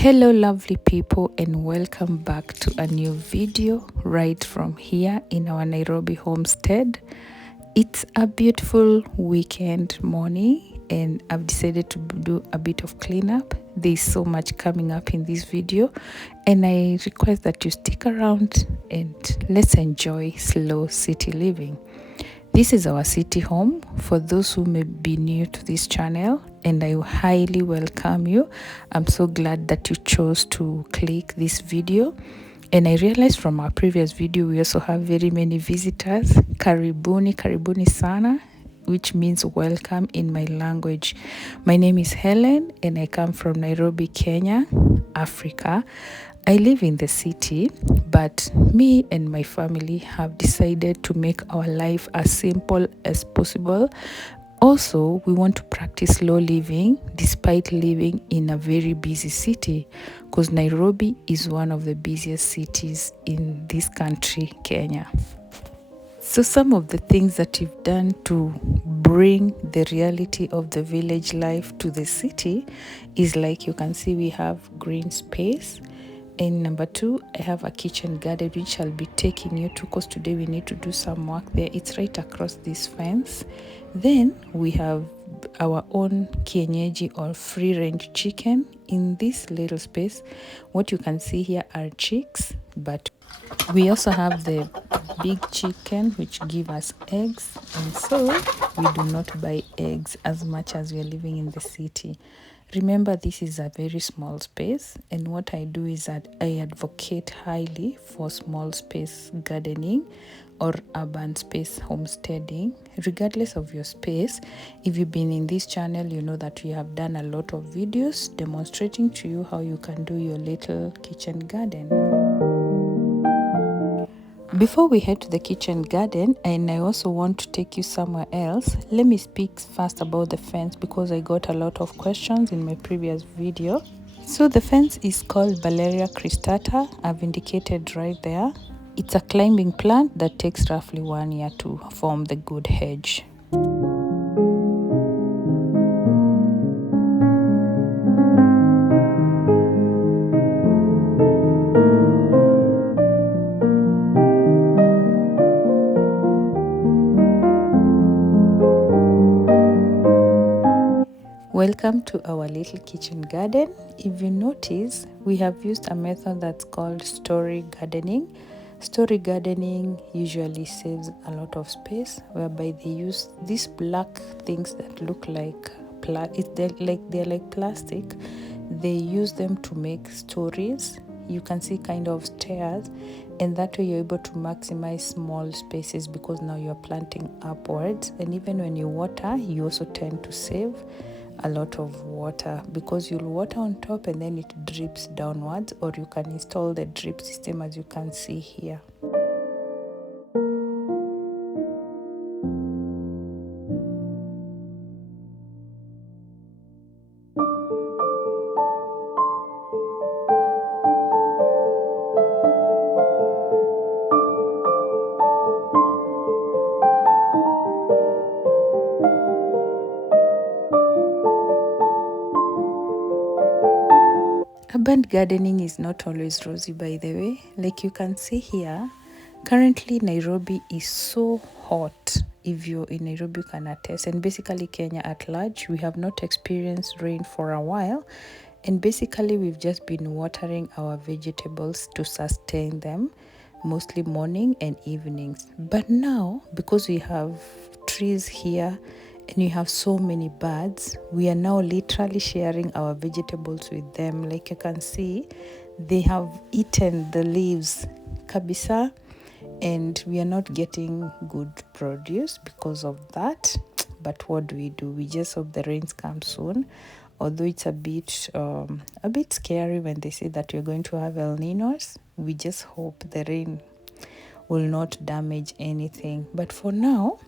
Hello lovely people, and welcome back to a new video right from here in our Nairobi homestead. It's a beautiful weekend morning and I've decided to do a bit of cleanup. There's so much coming up in this video and I request that you stick around and let's enjoy slow city living. This is our city home for those who may be new to this channel, and I highly welcome you. I'm so glad that you chose to click this video. And I realized from our previous video we also have very many visitors. Karibuni sana, which means welcome in my language. My name is Helen and I come from Nairobi, Kenya, Africa. I live in the city, but me and my family have decided to make our life as simple as possible. Also, we want to practice slow living despite living in a very busy city, because Nairobi is one of the busiest cities in this country, Kenya. So some of the things that we've done to bring the reality of the village life to the city is, like you can see, we have green space. And number two, I have a kitchen garden which I'll be taking you to, because today we need to do some work there. It's right across this fence. Then we have our own Kienyeji or free range chicken in this little space. What you can see here are chicks, but we also have the big chicken which give us eggs, and so we do not buy eggs as much as we are living in the city. Remember, this is a very small space, and what I do is that I advocate highly for small space gardening or urban space homesteading. Regardless of your space, if you've been in this channel, you know that we have done a lot of videos demonstrating to you how you can do your little kitchen garden. Before we head to the kitchen garden, and I also want to take you somewhere else, let me speak first about the fence, because I got a lot of questions in my previous video. So the fence is called Valeria cristata. I've indicated right there. It's a climbing plant that takes roughly 1 year to form the good hedge. Welcome to our little kitchen garden. If you notice, we have used a method that's called story gardening. Story gardening usually saves a lot of space, whereby they use these black things that look like they're like plastic. They use them to make stories. You can see kind of stairs, and that way you're able to maximize small spaces, because now you're planting upwards, and even when you water, you also tend to save a lot of water, because you'll water on top and then it drips downwards, or you can install the drip system as you can see here. Urban gardening is not always rosy, by the way. Like you can see here, currently Nairobi is so hot. If you're in Nairobi, you can attest. And basically Kenya at large, we have not experienced rain for a while. And basically we've just been watering our vegetables to sustain them, mostly morning and evenings. But now, because we have trees here, and we have so many birds, we are now literally sharing our vegetables with them. Like you can see, they have eaten the leaves kabisa, and we are not getting good produce because of that. But what do? We just hope the rains come soon, although it's a bit scary when they say that we're going to have El Ninos. We just hope the rain will not damage anything. But for now,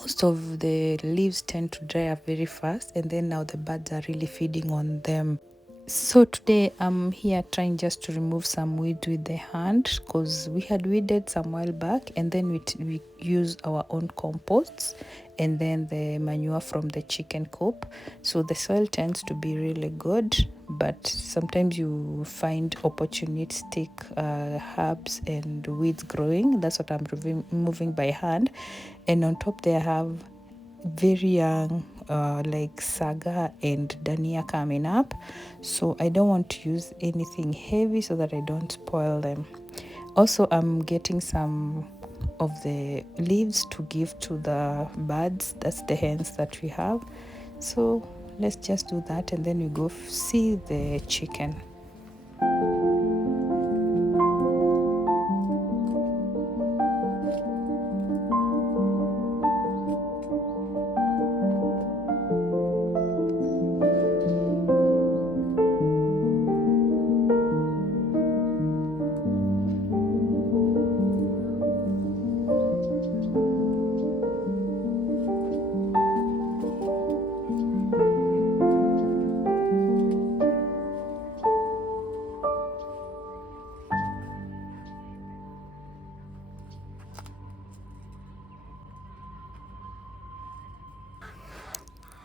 most of the leaves tend to dry up very fast, and then now the birds are really feeding on them. So today I'm here trying just to remove some weed with the hand, because we had weeded some while back, and then we use our own composts and then the manure from the chicken coop. So the soil tends to be really good, but sometimes you find opportunistic herbs and weeds growing. That's what I'm removing by hand. And on top there I have very young like saga and dania coming up, so I don't want to use anything heavy so that I don't spoil them. Also, I'm getting some of the leaves to give to the birds, that's the hens that we have. So let's just do that and then we go see the chicken.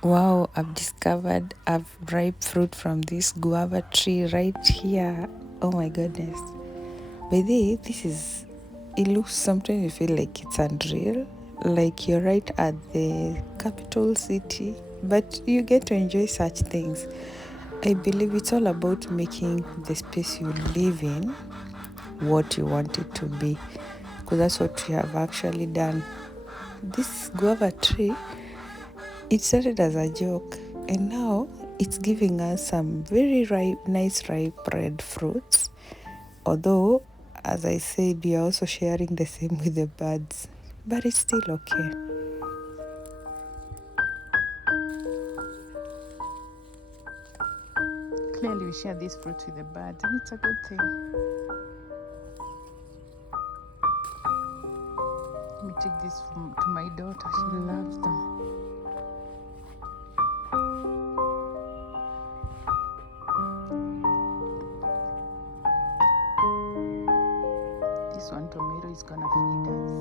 Wow, I've discovered a ripe fruit from this guava tree right here. Oh my goodness. By the way, it looks, sometimes you feel like it's unreal, like you're right at the capital city, but you get to enjoy such things. I believe it's all about making the space you live in what you want it to be, because that's what we have actually done. This guava tree, it started as a joke, and now it's giving us some very nice ripe red fruits. Although, as I said, we are also sharing the same with the birds, but it's still okay. Clearly, we share this fruit with the birds, and it's a good thing. Let me take this to my daughter, she loves them. This one tomato is gonna feed us.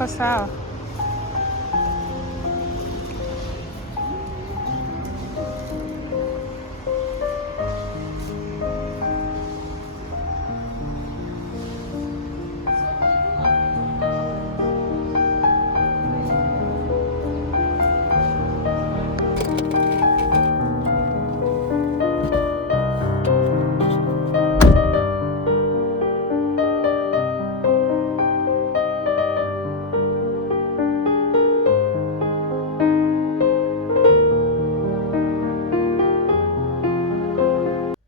iko sawa.